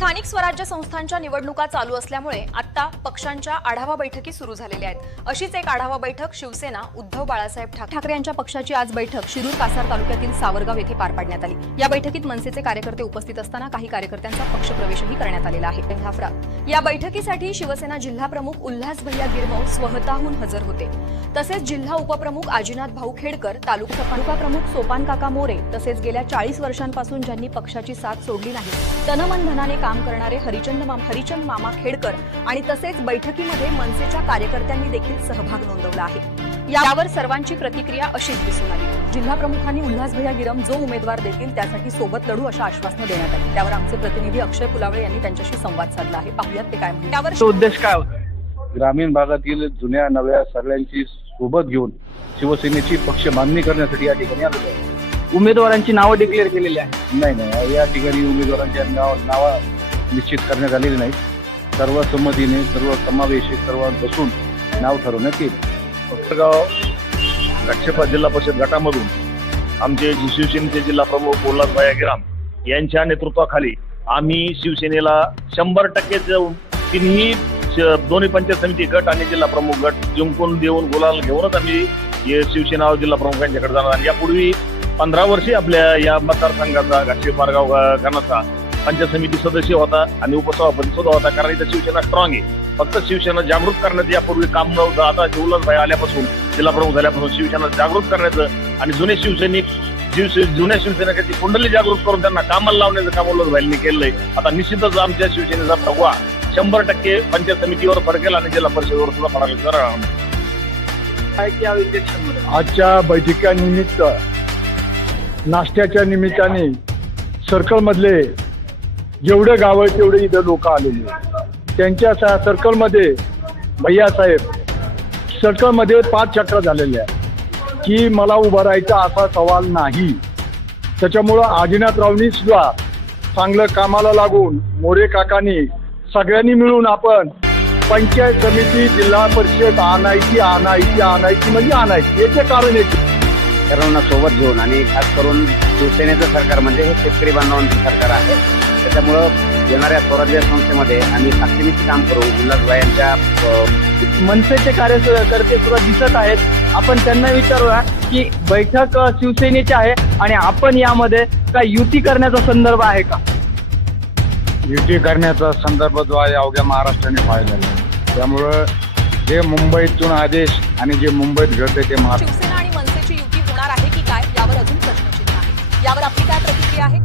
स्थानिक स्वराज्य संस्थांच्या निवडणुका चालू असल्यामुळे आता पक्षांच्या आढावा बैठकी सुरू झालेल्या आहेत. अशीच एक आढावा बैठक शिवसेना उद्धव बाळासाहेब ठाकरे यांच्या पक्षाची आज बैठक शिरूर कासार तालुक्यातील सावरगाव येथे पार पाडण्यात आली. या बैठकीत मनसेचे कार्यकर्ते उपस्थित असताना काही कार्यकर्त्यांचा पक्षप्रवेशही करण्यात आलेला आहे. या बैठकीसाठी शिवसेना जिल्हा प्रमुख उल्हास भैया गिरमौ स्वतःहून हजर होते. तसेच जिल्हा उपप्रमुख आजीनाथ भाऊ खेडकर तालुका तालुका प्रमुख सोपान काका मोरे तसेच गेल्या चाळीस वर्षांपासून ज्यांनी पक्षाची साथ सोडली नाही तनमन धनाने काम करणारे हरिचंद माम हरिचंद मामा खेडकर आणि तसेच बैठकीमध्ये मनसेच्या कार्यकर्त्यांनी देखील सहभाग नोंदवला आहे. यावर सर्वांची प्रतिक्रिया अशीच दिसून आली. जिल्हा प्रमुखांनी उल्हास भैया गिरम जो उमेदवार देतील त्यासाठी सोबत लढू अशा आश्वासनं देण्यात आली. त्यावर आमचे प्रतिनिधी अक्षय पुलावळे यांनी त्यांच्याशी संवाद साधला आहे. पाहुयात ते काय म्हणतात. यावर तो उद्देश काय होता? ग्रामीण भागातील जुन्या नव्या सगळ्यांची सोबत घेऊन शिवसेनेची पक्ष मागणी करण्यासाठी या ठिकाणी आलेलो आहे उमेदवारांची नावं डिक्लेअर केलेली आहे नाही नाही या ठिकाणी उमेदवारांच्या नाव नावा निश्चित करण्यात आलेली नाही सर्व संमतीने सर्व समावेशी सर्व बसून नाव ठरवण्यात येईल. गाव गटशेपा जिल्हा परिषद गटामधून आमचे शिवसेनेचे जिल्हा प्रमुख उल्हास गिराम यांच्या नेतृत्वाखाली आम्ही शिवसेनेला शंभर टक्के ज- तिन्ही श- दोन्ही पंचायत समिती गट आणि जिल्हा प्रमुख गट जिंकून देऊन गुलाल घेऊनच आम्ही हे शिवसेना जिल्हा प्रमुखांच्याकडे जाणार. आणि यापूर्वी पंधरा वर्षे आपल्या या मतदारसंघाचा घाटशे पारगाव गणाचा पंचायत समिती सदस्य होता आणि उपसभापती सुद्धा होता कारण इथं शिवसेना स्ट्रॉंग आहे. फक्त शिवसेना जागृत करण्याचं यापूर्वी काम नव्हतं. आता उल्हास भाई आल्यापासून जिल्हा प्रमुख झाल्यापासून शिवसेना जागृत करण्याचं आणि जुने शिवसैनिक जुन्या शिवसैनिकाची कुंडली जागृत करून त्यांना कामाला लावण्याचं काम उल्हास केलंय. आता निश्चितच आमच्या शिवसेनेचा भगवा शंभर टक्के पंचायत समितीवर फडकेल आणि जिल्हा परिषदेवर सुद्धा फडकेल आजच्या बैठकीनिमित्त नाश्त्याच्या निमित्ताने सर्कलमधले जेवढे गावं आहेत तेवढे इथं लोक आलेले आहेत. त्यांच्या सा सर्कलमध्ये भैयासाहेब सर्कलमध्ये पाच चक्र झालेले आहे की मला उभं राहायचा असा सवाल नाही. त्याच्यामुळं आदिनाथरावनी सुद्धा चांगलं कामाला लागून मोरे काकांनी सगळ्यांनी मिळून आपण पंचायत समिती जिल्हा परिषद आणायची आणायची आणायची म्हणजे आणायची. याचे कारण येते सर्वांना सोबत घेऊन आणि खास करून शिवसेनेचं सरकार म्हणजे हे शेतकरी बांधवांचं सरकार आहे. त्याच्यामुळं येणाऱ्या स्वराज्य संस्थेमध्ये आम्ही ताकदीनिशी काम करू. उल्हासभाई यांच्या मनसेचे कार्यकर्ते सुद्धा दिसत आहेत. आपण त्यांना विचारूया की बैठक शिवसेनेची आहे आणि आपण यामध्ये काय युती करण्याचा संदर्भ आहे का? युती करण्याचा संदर्भ जो आहे अवघ्या महाराष्ट्राने पाहिलेला आहे. त्यामुळं जे मुंबईतून आदेश आणि जे मुंबईत घडते ते महाराष्ट्र शिवसेना आणि मनसेची युती होणार आहे की काय? यावर अजून प्रश्नचिन्ह आहे. यावर आपली काय प्रतिक्रिया आहे? आणि